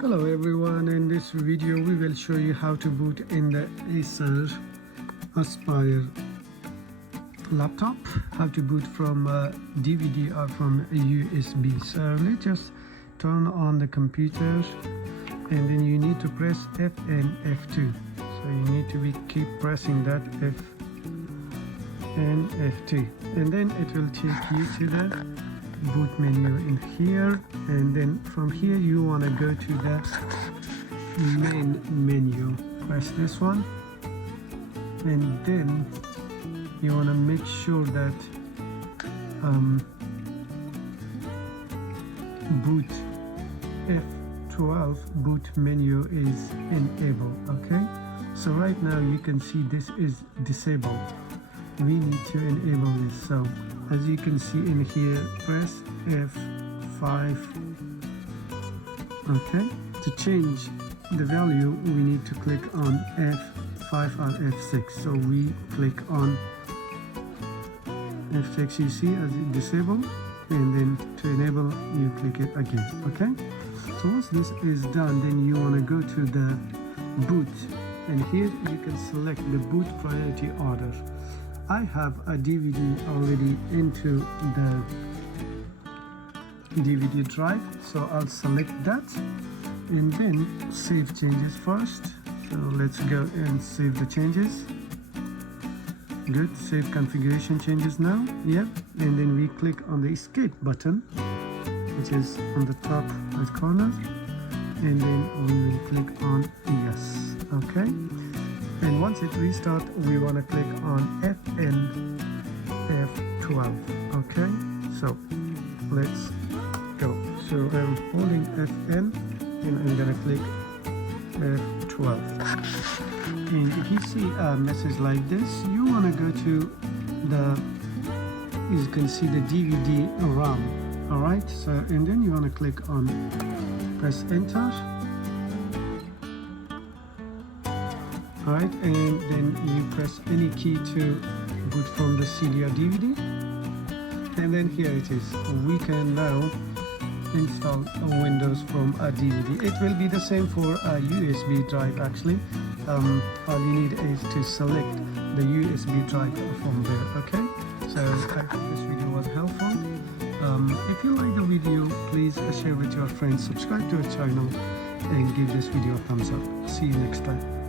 Hello everyone, in this video we will show you how to boot in the Acer Aspire laptop, how to boot from a DVD or from a USB. So let's just turn on the computer and then you need to press F and F2. So you need to keep pressing that F and F2 and then it will take you to the boot menu in here, and then from here you want to go to the main menu. Press this one and then you want to make sure that boot F12 boot menu is enabled. Okay, so right now you can see this is disabled. We need to enable this. So as you can see in here, press F5. Okay, to change the value we need to click on F5 or F6. So we click on F6, you see as it disabled, and then to enable you click it again. Okay, so once this is done, then you want to go to the boot, and here you can select the boot priority order. I have a DVD already into the DVD drive, so I'll select that and then save changes first. So let's go and save the changes. Good, save configuration changes now. Yep, and then we click on the escape button, which is on the top right corner, and then we will click on yes. Okay, and once it restarts, we want to click on FN F12. Okay, so let's go. So I'm holding FN and I'm gonna click F12. And if you see a message like this, you want to go to the, you can see the DVD RAM. All right, so and then you want to click on, press enter. Alright, and then you press any key to boot from the CD or DVD, and then here it is. We can now install Windows from a DVD. It will be the same for a USB drive actually. All you need is to select the USB drive from there. Okay, so I hope this video was helpful. If you like the video, please share with your friends, subscribe to our channel, and give this video a thumbs up. See you next time.